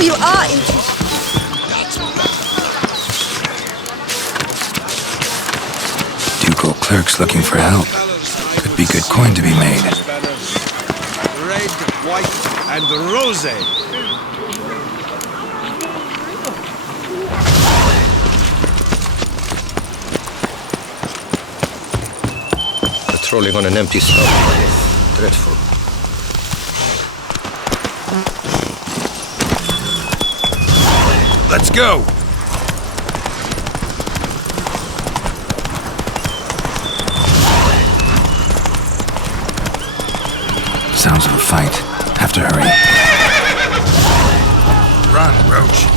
for you are in... Ducal clerks looking for help. Could be good coin to be made. Red, white, and rose. Patrolling on an empty stomach. Dreadful. Let's go! Sounds of a fight. Have to hurry. Run, Roach.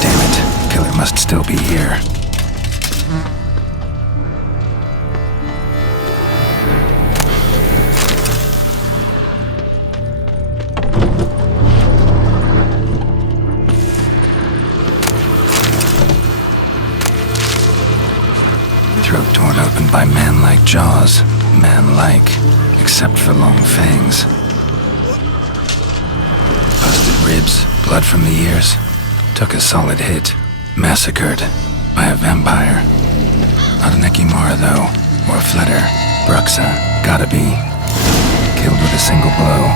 Damn it. Killer must still be here. Throat torn open by man-like jaws. Man-like, except for long fangs. Busted ribs, blood from the ears. Took a solid hit. Massacred by a vampire. Not an Ekimara, though, or a Flutter. Bruxa, gotta be. Killed with a single blow.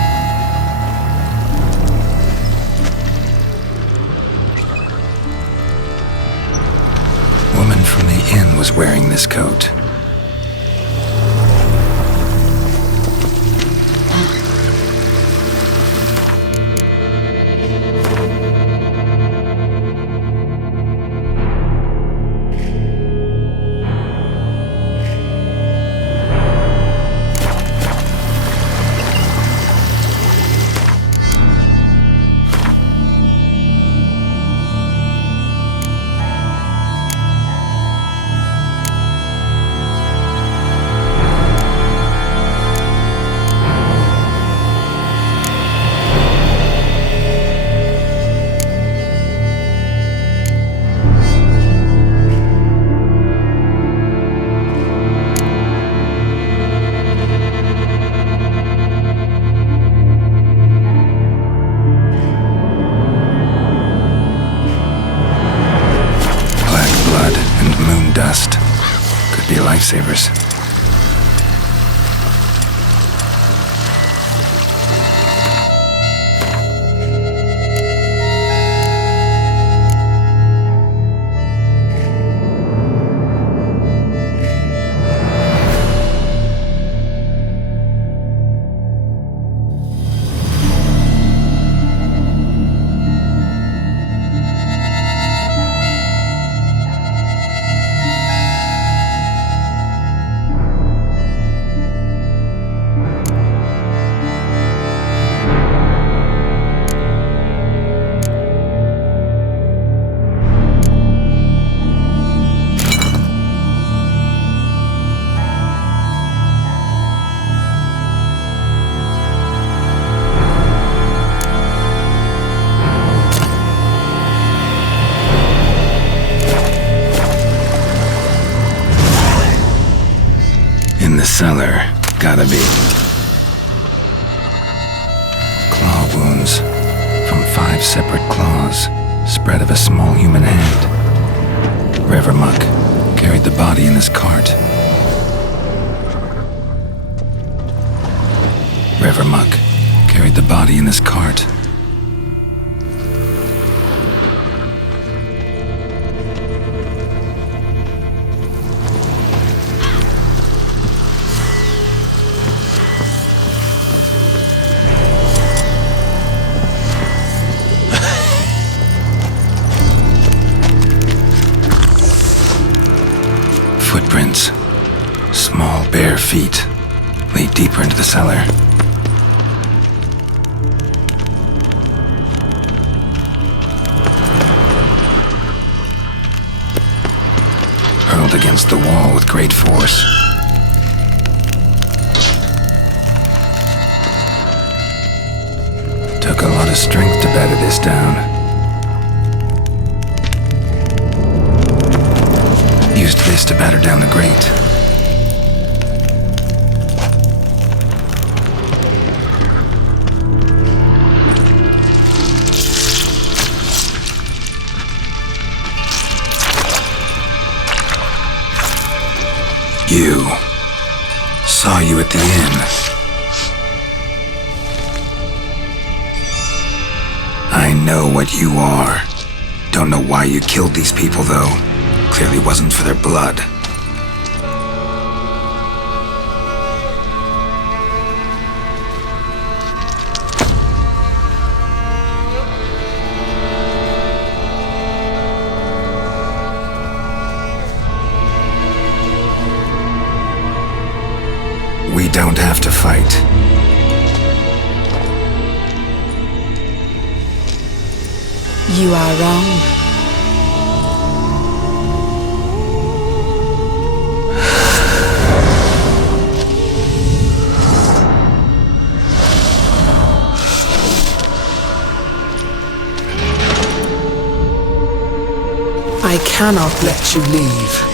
Woman from the inn was wearing this coat. Dust. Could be lifesavers. The cellar, gotta be. Claw wounds from 5 separate claws, spread of a small human hand. Revermuck carried the body in his cart. Revermuck carried the body in his cart. Footprints. Small, bare feet lead deeper into the cellar. Hurled against the wall with great force. Took a lot of strength to batter this down. Used this to batter down the grate. You. Saw you at the inn. I know what you are. Don't know why you killed these people, though. Clearly wasn't for their blood. We don't have to fight. You are wrong. I cannot let you leave.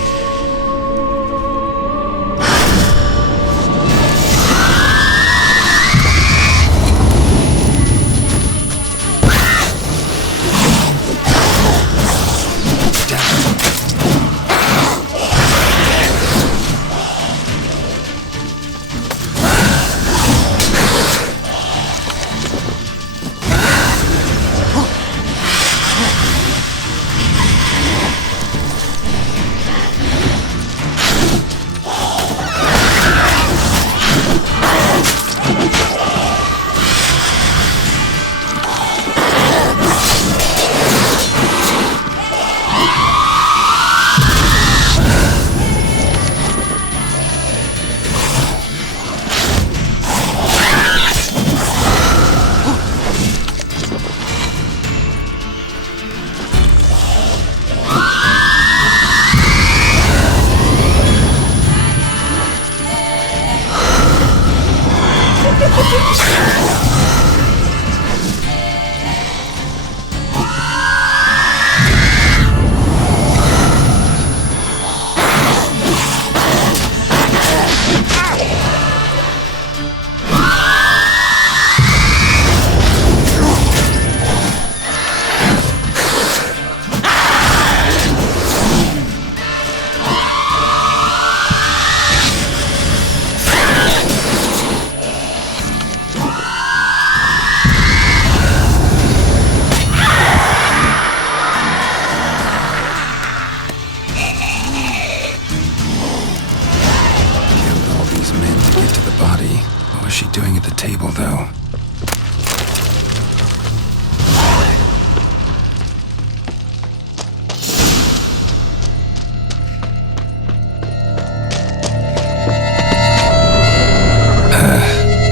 What was she doing at the table, though?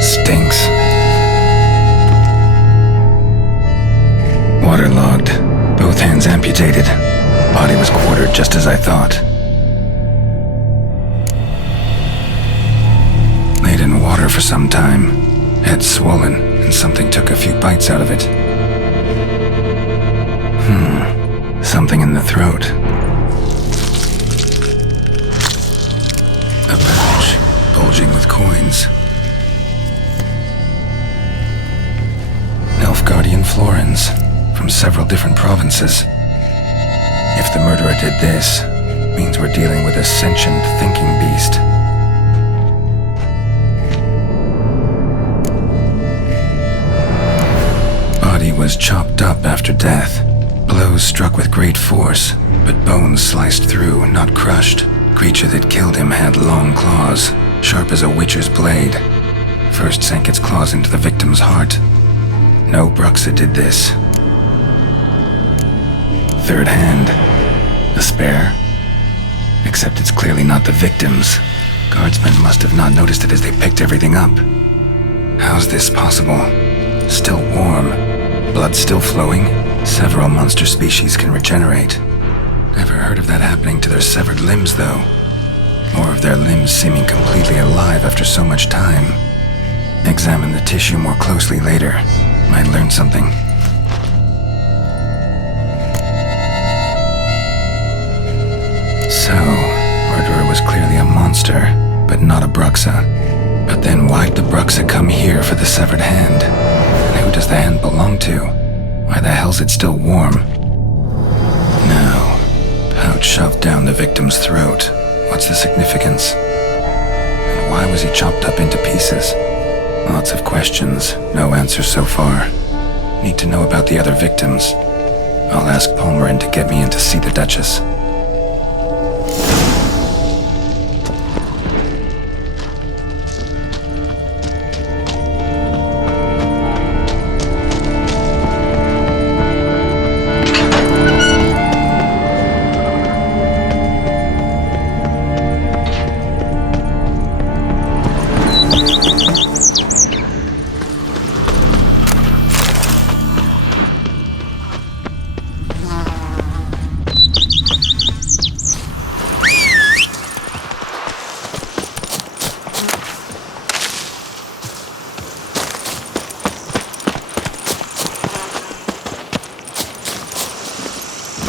Stinks. Waterlogged. Both hands amputated. Body was quartered just as I thought. Laid in water for some time. Head swollen, and something took a few bites out of it. Something in the throat. A pouch, bulging with coins. Guardian florins from several different provinces. If the murderer did this, means we're dealing with a sentient thinking beast. Body was chopped up after death. Blows struck with great force, but bones sliced through, not crushed. Creature that killed him had long claws, sharp as a witcher's blade. First sank its claws into the victim's heart. No Bruxa did this. Third hand. A spare? Except it's clearly not the victim's. Guardsmen must have not noticed it as they picked everything up. How's this possible? Still warm. Blood still flowing? Several monster species can regenerate. Never heard of that happening to their severed limbs, though. Or of their limbs seeming completely alive after so much time. Examine the tissue more closely later. Might learn something. So, murderer was clearly a monster, but not a Bruxa. But then why'd the Bruxa come here for the severed hand? And who does the hand belong to? Why the hell's it still warm? No. Pouch shoved down the victim's throat. What's the significance? And why was he chopped up into pieces? Lots of questions, no answers so far. Need to know about the other victims. I'll ask Palmerin to get me in to see the Duchess.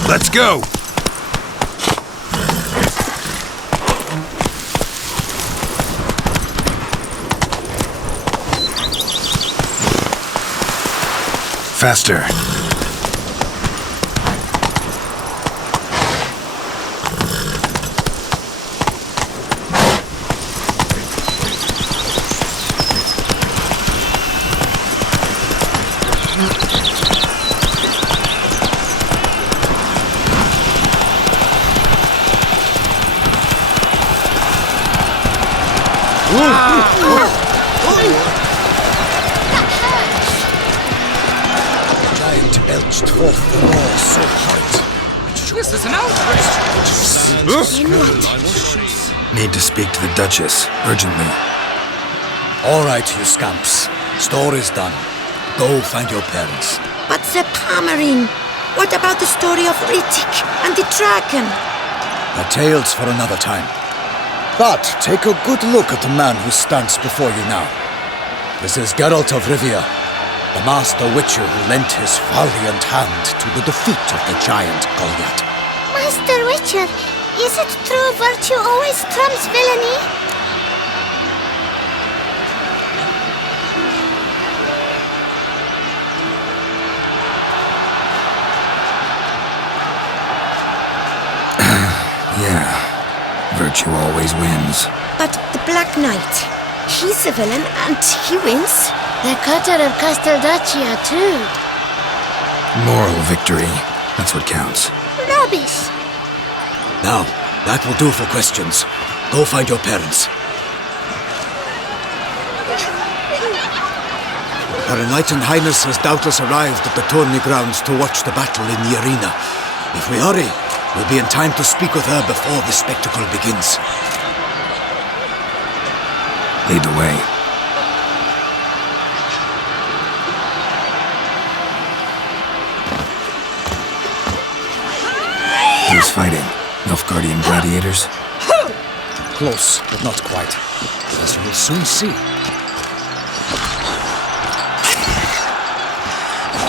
Let's go! Faster. Giant belched forth the roar so hot. This is an outrage! Need to speak to the Duchess, urgently. All right, you scamps. Story's done. Go find your parents. But Sir Palmerin, what about the story of Riddick and the dragon? The tale's for another time. But take a good look at the man who stands before you now. This is Geralt of Rivia, the master witcher who lent his valiant hand to the defeat of the giant Goliath. Master Witcher, is it true virtue always trumps villainy? Yeah. Virtue always wins. But the Black Knight, he's a villain and he wins. The cutter of Casteldacia, too. Moral victory. That's what counts. Rubbish. Now, that will do for questions. Go find your parents. Her Enlightened Highness has doubtless arrived at the tourney grounds to watch the battle in the arena. If we hurry, we'll be in time to speak with her before the spectacle begins. Lead the way. Who's fighting? Nilfgaardian gladiators? Close, but not quite. As you'll soon see.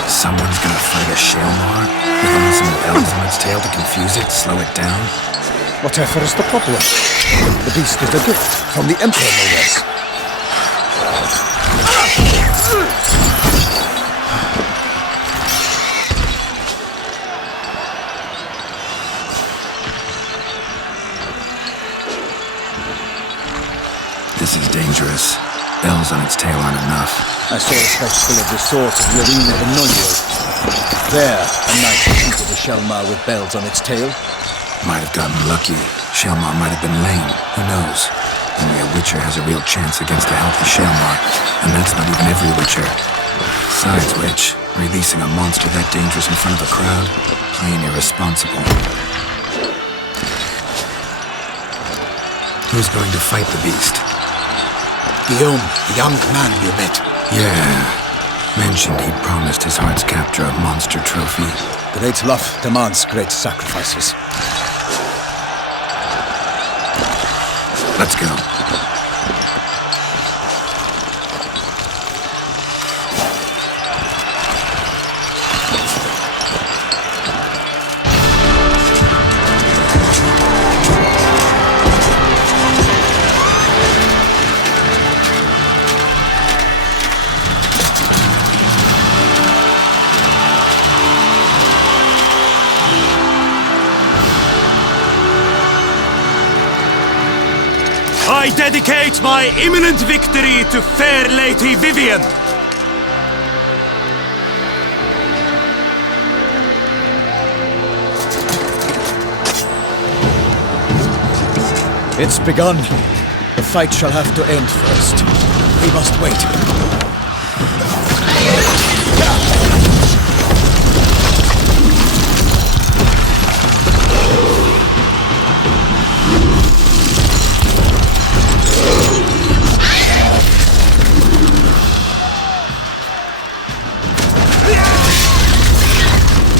Someone's gonna fight a Shalmar? Give them some bells on its tail to confuse it, slow it down? Whatever is the problem? The beast is a gift from the Emperor, no less. This is dangerous. Bells on its tail aren't enough. I saw a spectacle of the sort at the arena of Noyo. There, a knight defeated a Shalmar with bells on its tail. Might have gotten lucky. Shalmar might have been lame. Who knows? Only a Witcher has a real chance against a healthy Shalmar. And that's not even every Witcher. Besides which, releasing a monster that dangerous in front of a crowd? Plain irresponsible. Who's going to fight the beast? Guillaume, the young man you met. Yeah. Mentioned he'd promised his heart's capture a monster trophy. Great love demands great sacrifices. Let's go. I dedicate my imminent victory to fair Lady Vivian. It's begun. The fight shall have to end first. We must wait.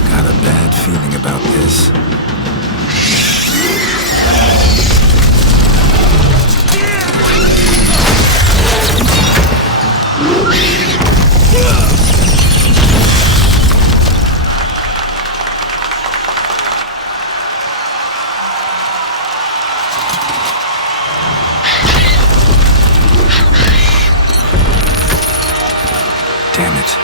Got a bad feeling about this. Damn it.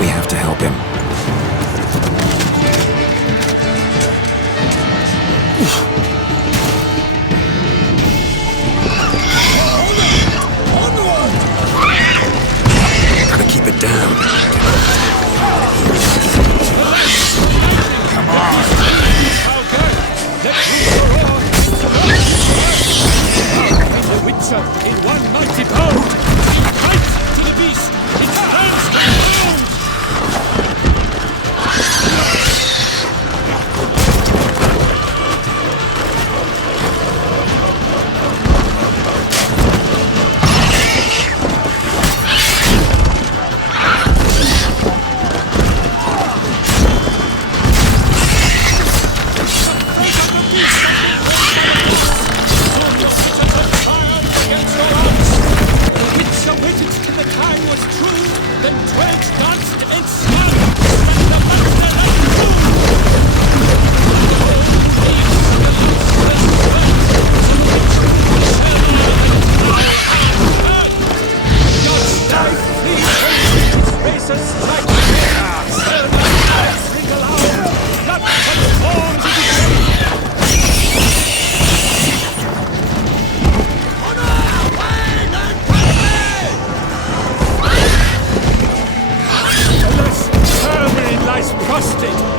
We have to help him. Gotta keep it down. The Witcher in one mighty bound! Fight to the beast! It stands to the ground!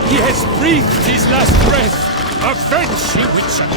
He has breathed his last breath. Avenge, you Witcher!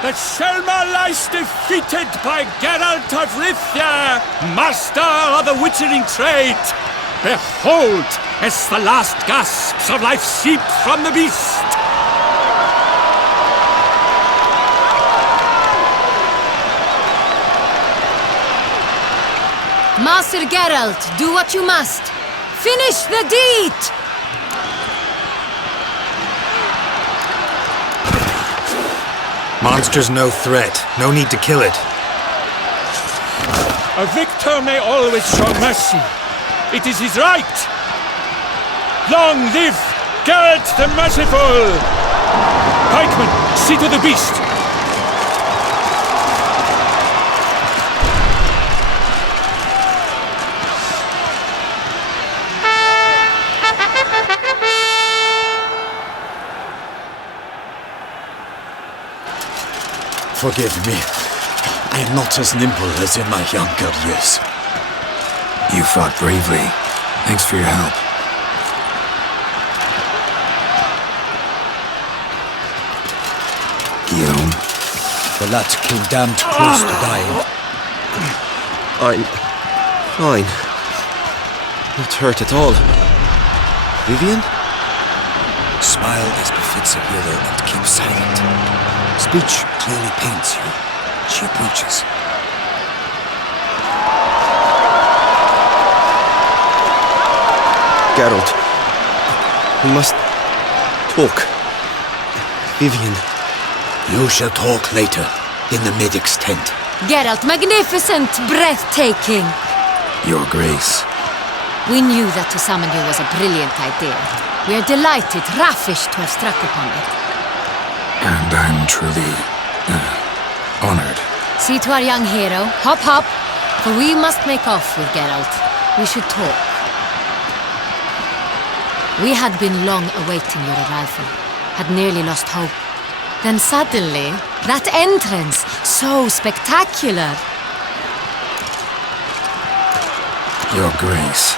The Shelma lies defeated by Geralt of Rivia, master of the witchering trade. Behold, as the last gasps of life seep from the beast. Master Geralt, do what you must. Finish the deed! Monster's no threat. No need to kill it. A victor may always show mercy. It is his right. Long live Geralt the Merciful! Pikeman, see to the beast. Forgive me. I am not as nimble as in my younger years. You fought bravely. Thanks for your help. Guillaume? The lad came damned close to dying. I'm fine. Not hurt at all. Vivian? Smile as befits a hero and keep silent. Speech clearly pains you. She approaches. Geralt. We must talk. Vivian. You shall talk later, in the medic's tent. Geralt, magnificent, breathtaking. Your Grace. We knew that to summon you was a brilliant idea. We are delighted, ravished to have struck upon it. And I'm truly, honored. See to our young hero. Hop, hop. For we must make off with Geralt. We should talk. We had been long awaiting your arrival. Had nearly lost hope. Then suddenly, that entrance, so spectacular. Your Grace.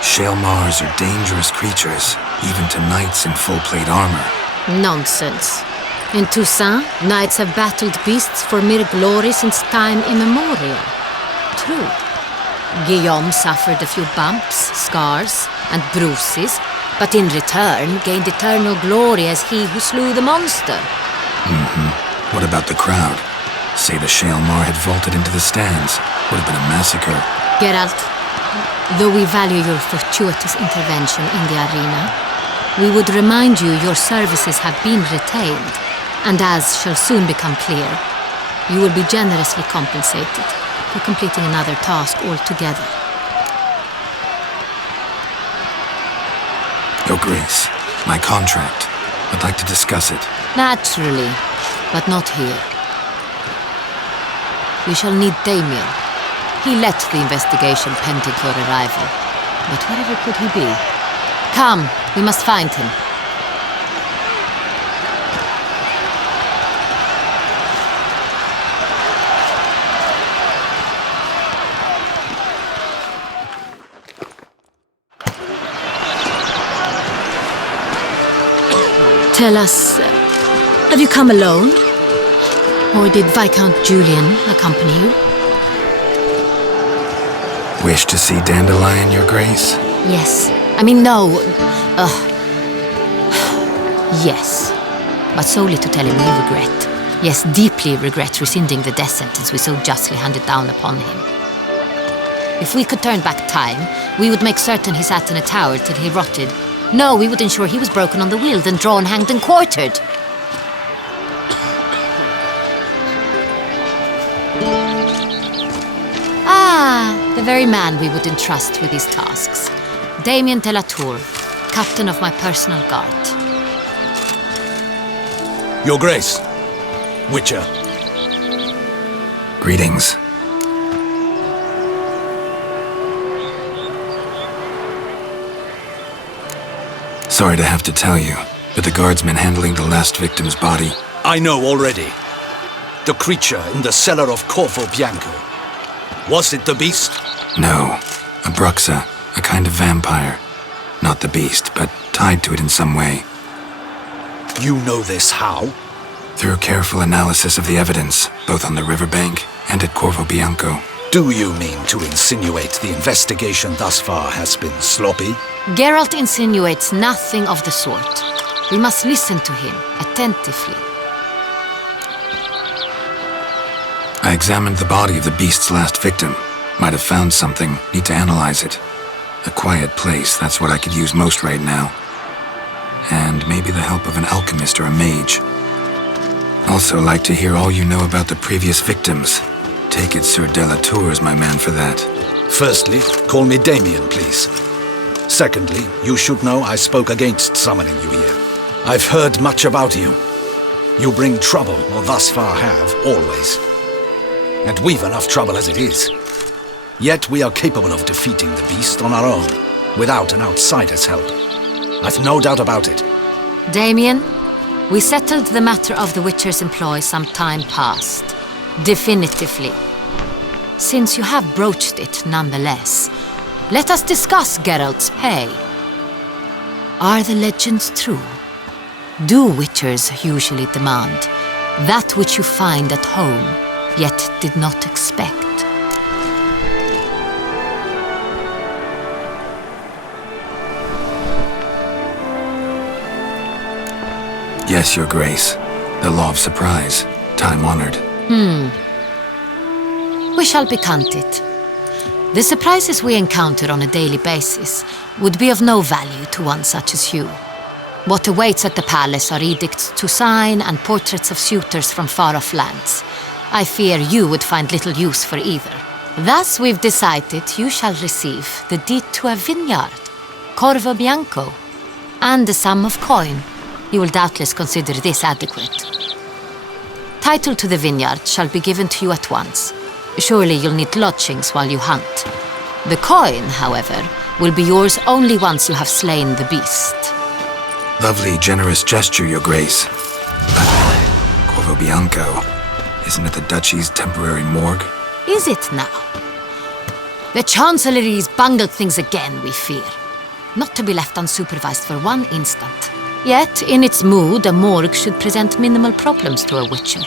Shaelmars are dangerous creatures, even to knights in full-plate armor. Nonsense. In Toussaint, knights have battled beasts for mere glory since time immemorial. True. Guillaume suffered a few bumps, scars, and bruises, but in return gained eternal glory as he who slew the monster. What about the crowd? Say the Shaelmar had vaulted into the stands. Would have been a massacre. Geralt, though we value your fortuitous intervention in the arena, we would remind you your services have been retained, and as shall soon become clear, you will be generously compensated for completing another task altogether. Your Grace, my contract. I'd like to discuss it. Naturally, but not here. We shall need Damien. He led the investigation pending your arrival. But wherever could he be? Come, we must find him. Tell us, have you come alone? Or did Viscount Julian accompany you? Wish to see Dandelion, Your Grace? Yes. I mean, no. Yes. But solely to tell him we regret. Yes, deeply regret rescinding the death sentence we so justly handed down upon him. If we could turn back time, we would make certain he sat in a tower till he rotted. No, we would ensure he was broken on the wheel, then drawn, hanged, and quartered. The very man we would entrust with these tasks. Damien de la Tour, captain of my personal guard. Your Grace. Witcher. Greetings. Sorry to have to tell you, but the guardsman handling the last victim's body... I know already. The creature in the cellar of Corvo Bianco. Was it the beast? No. A bruxa, a kind of vampire. Not the beast, but tied to it in some way. You know this how? Through careful analysis of the evidence, both on the riverbank and at Corvo Bianco. Do you mean to insinuate the investigation thus far has been sloppy? Geralt insinuates nothing of the sort. We must listen to him attentively. I examined the body of the beast's last victim. Might have found something. Need to analyze it. A quiet place, that's what I could use most right now. And maybe the help of an alchemist or a mage. Also like to hear all you know about the previous victims. Take it Sir Delatour is my man for that. Firstly, call me Damien, please. Secondly, you should know I spoke against summoning you here. I've heard much about you. You bring trouble, or thus far have, always. And we've enough trouble as it is. Yet we are capable of defeating the beast on our own, without an outsider's help. I've no doubt about it. Damien, we settled the matter of the Witcher's employ some time past. Definitively. Since you have broached it nonetheless, let us discuss Geralt's pay. Are the legends true? Do Witchers usually demand that which you find at home, yet did not expect? Yes, Your Grace. The law of surprise. Time-honored. We shall be candid. The surprises we encounter on a daily basis would be of no value to one such as you. What awaits at the palace are edicts to sign and portraits of suitors from far-off lands. I fear you would find little use for either. Thus we've decided you shall receive the deed to a vineyard, Corvo Bianco, and a sum of coin. You will doubtless consider this adequate. Title to the vineyard shall be given to you at once. Surely you'll need lodgings while you hunt. The coin, however, will be yours only once you have slain the beast. Lovely, generous gesture, Your Grace. But Corvo Bianco, isn't it the Duchy's temporary morgue? Is it now? The Chancellery's bungled things again, we fear. Not to be left unsupervised for one instant. Yet, in its mood, a morgue should present minimal problems to a Witcher.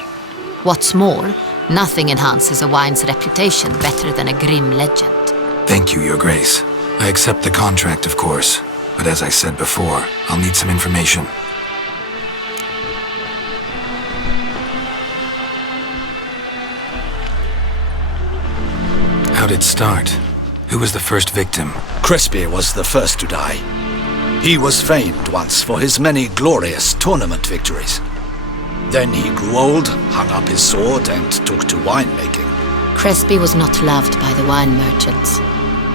What's more, nothing enhances a wine's reputation better than a grim legend. Thank you, Your Grace. I accept the contract, of course. But as I said before, I'll need some information. How'd it start? Who was the first victim? Crespi was the first to die. He was famed once for his many glorious tournament victories. Then he grew old, hung up his sword, and took to winemaking. Crespi was not loved by the wine merchants.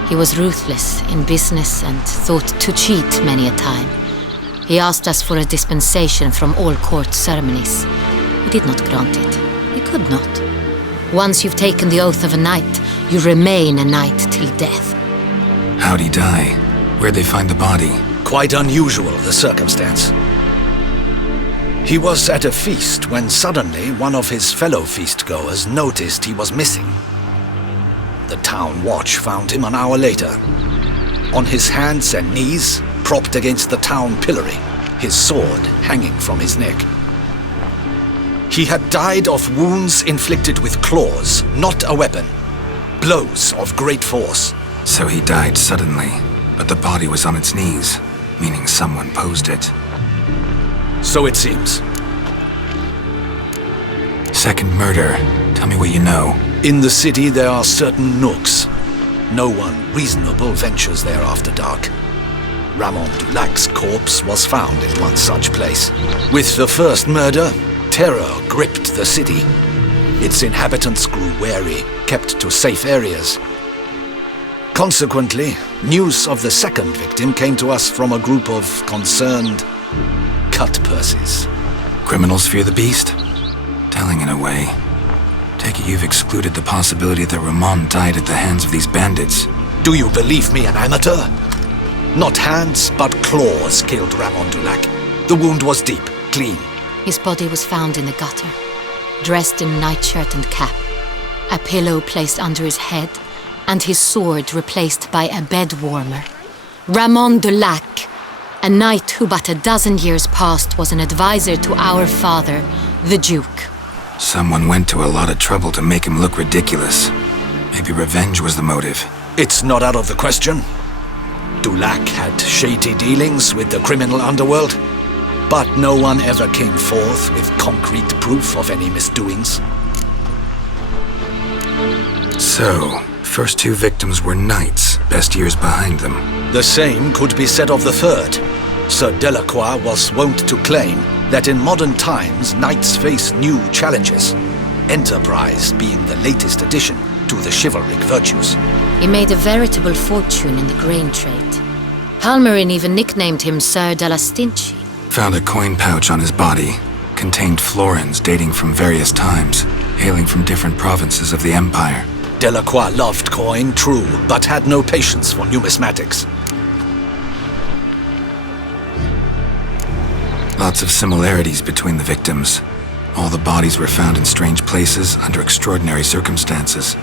He was ruthless in business and thought to cheat many a time. He asked us for a dispensation from all court ceremonies. We did not grant it. He could not. Once you've taken the oath of a knight, you remain a knight till death. How'd he die? Where'd they find the body? Quite unusual, the circumstance. He was at a feast when suddenly one of his fellow feast-goers noticed he was missing. The town watch found him an hour later. On his hands and knees, propped against the town pillory, his sword hanging from his neck. He had died of wounds inflicted with claws, not a weapon. Blows of great force. So he died suddenly, but the body was on its knees, meaning someone posed it. So it seems. Second murder. Tell me what you know. In the city there are certain nooks. No one reasonable ventures there after dark. Ramon Dulac's corpse was found in one such place. With the first murder, terror gripped the city. Its inhabitants grew wary, kept to safe areas. Consequently, news of the second victim came to us from a group of concerned cut-purses. Criminals fear the beast? Telling in a way. Take it you've excluded the possibility that Ramon died at the hands of these bandits. Do you believe me an amateur? Not hands, but claws killed Ramon Dulac. The wound was deep, clean. His body was found in the gutter, dressed in nightshirt and cap, a pillow placed under his head, and his sword replaced by a bed warmer. Ramon Dulac, a knight who but a dozen years past was an advisor to our father, the Duke. Someone went to a lot of trouble to make him look ridiculous. Maybe revenge was the motive. It's not out of the question. Dulac had shady dealings with the criminal underworld, but no one ever came forth with concrete proof of any misdoings. So, first two victims were knights, best years behind them. The same could be said of the third. Sir Delacroix was wont to claim that in modern times, knights face new challenges, enterprise being the latest addition to the chivalric virtues. He made a veritable fortune in the grain trade. Palmerin even nicknamed him Sir della Stinci. Found a coin pouch on his body. Contained florins dating from various times, hailing from different provinces of the Empire. Delacroix loved coin, true, but had no patience for numismatics. Lots of similarities between the victims. All the bodies were found in strange places under extraordinary circumstances.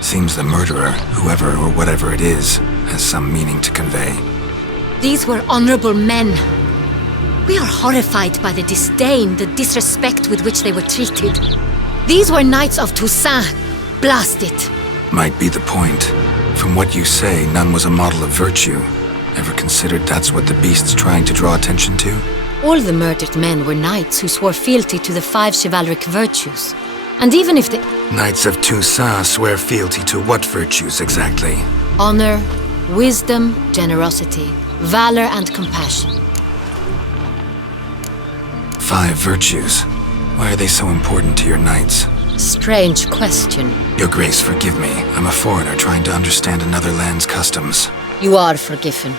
Seems the murderer, whoever or whatever it is, has some meaning to convey. These were honorable men. We are horrified by the disdain, the disrespect with which they were treated. These were knights of Toussaint. Blast it. Might be the point. From what you say, none was a model of virtue. Ever considered that's what the beast's trying to draw attention to? All the murdered men were knights who swore fealty to the 5 chivalric virtues. And even if the Knights of Toussaint swear fealty to what virtues exactly? honor, wisdom, generosity, valor, and compassion. 5 virtues. Why are they so important to your knights? Strange question. Your Grace, forgive me. I'm a foreigner trying to understand another land's customs. You are forgiven.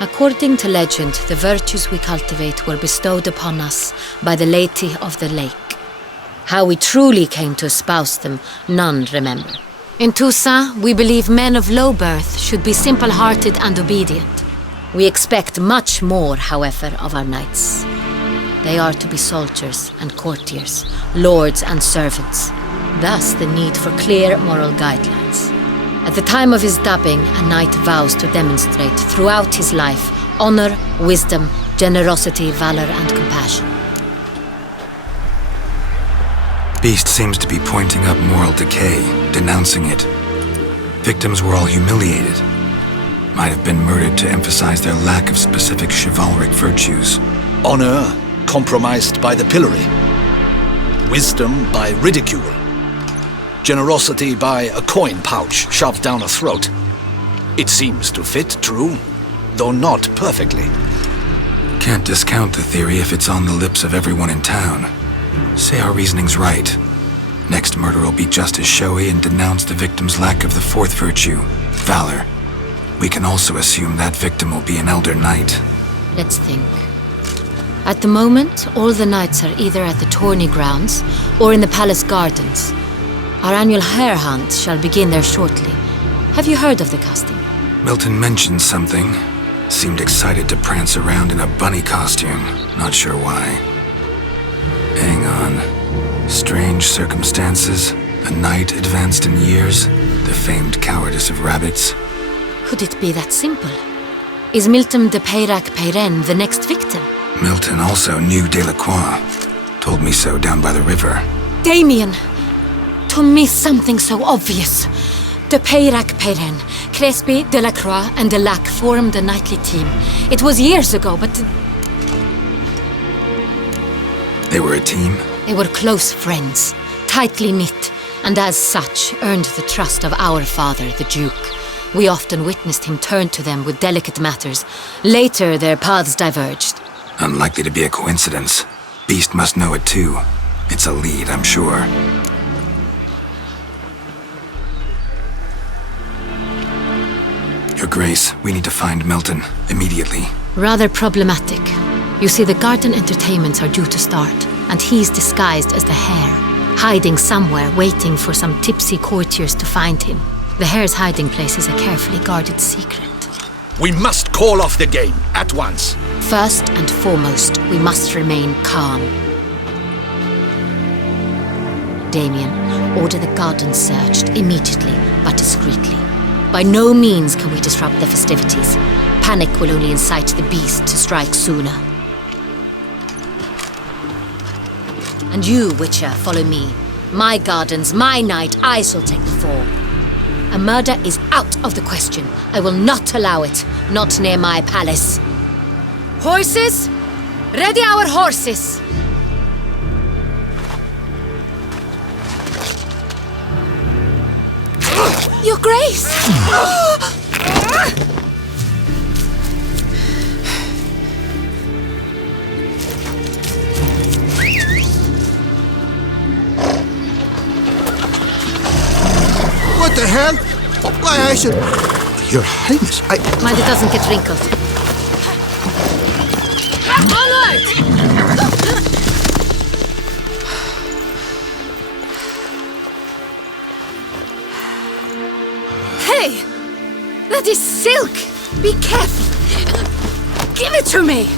According to legend, the virtues we cultivate were bestowed upon us by the Lady of the Lake. How we truly came to espouse them, none remember. In Toussaint, we believe men of low birth should be simple-hearted and obedient. We expect much more, however, of our knights. They are to be soldiers and courtiers, lords and servants. Thus the need for clear moral guidelines. At the time of his dubbing, a knight vows to demonstrate throughout his life honor, wisdom, generosity, valor, and compassion. Beast seems to be pointing up moral decay, denouncing it. Victims were all humiliated. Might have been murdered to emphasize their lack of specific chivalric virtues. Honor compromised by the pillory. Wisdom by ridicule. Generosity by a coin pouch shoved down a throat. It seems to fit, true, though not perfectly. Can't discount the theory if it's on the lips of everyone in town. Say our reasoning's right. Next murder will be just as showy and denounce the victim's lack of the 4th virtue, valor. We can also assume that victim will be an elder knight. Let's think. At the moment, all the knights are either at the tourney grounds or in the palace gardens. Our annual hare hunt shall begin there shortly. Have you heard of the custom? Milton mentioned something. Seemed excited to prance around in a bunny costume. Not sure why. Hang on. Strange circumstances. A knight advanced in years. The famed cowardice of rabbits. Could it be that simple? Is Milton de Peyrac-Peyren the next victim? Milton also knew Delacroix. Told me so down by the river. Damien! To miss something so obvious. De Peyrac-Peyren, Crespi, Delacroix, and Delac formed a knightly team. It was years ago, but They were a team? they were close friends, tightly knit, and as such earned the trust of our father, the Duke. We often witnessed him turn to them with delicate matters. Later, their paths diverged. Unlikely to be a coincidence. Beast must know it too. It's a lead, I'm sure. Your Grace, we need to find Milton, immediately. Rather problematic. You see, the garden entertainments are due to start, and he's disguised as the hare, hiding somewhere, waiting for some tipsy courtiers to find him. The hare's hiding place is a carefully guarded secret. We must call off the game, at once. First and foremost, we must remain calm. Damien, order the garden searched immediately, but discreetly. By no means can we disrupt the festivities. Panic will only incite the beast to strike sooner. And you, Witcher, follow me. My gardens, my night, I shall take the fall. A murder is out of the question. I will not allow it. Not near my palace. Horses? Ready our horses! Your Grace! hand? Why, I should... Your Highness, Mind it doesn't get wrinkled. Onward! Hey! That is silk! Be careful! Give it to me!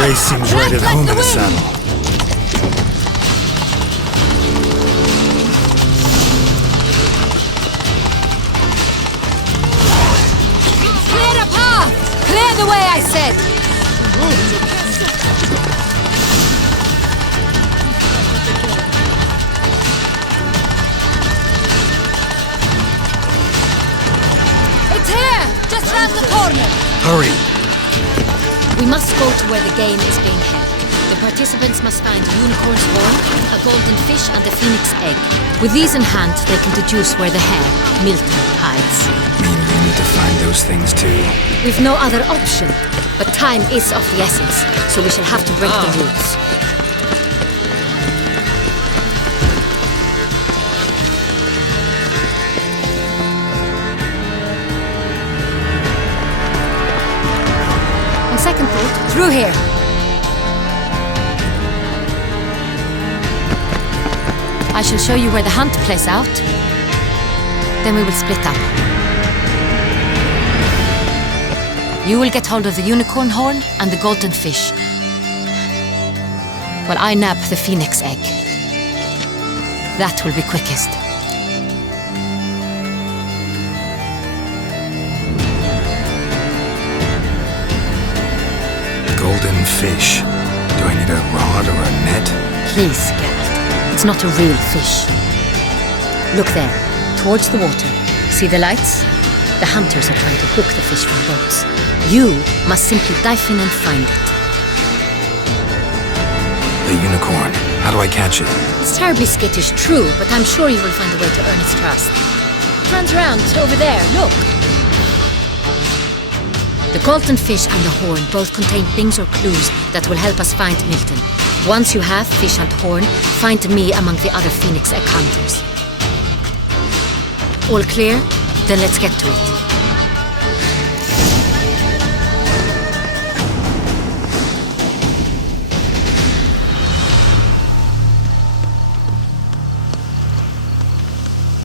Grace seems right at home in the saddle. Clear the path! Clear the way, I said! It's here! Just round the corner! Hurry! We must go to where the game is being held. The participants must find a unicorn's horn, a golden fish, and a phoenix egg. With these in hand, they can deduce where the hare, Milton, hides. Mean we need to find those things too? We've no other option. But time is of the essence, so we shall have to break the rules. Second thought, through here. I shall show you where the hunt plays out. Then we will split up. You will get hold of the unicorn horn and the golden fish, while I nab the phoenix egg. That will be quickest. Golden fish. Do I need a rod or a net? Please, Geralt. It's not a real fish. Look there, towards the water. See the lights? The hunters are trying to hook the fish from boats. You must simply dive in and find it. The unicorn. How do I catch it? It's terribly skittish, true, but I'm sure you will find a way to earn its trust. Turns around, over there, look. The golden fish and the horn both contain things or clues that will help us find Milton. Once you have fish and horn, find me among the other phoenix egg hunters. All clear? Then let's get to it.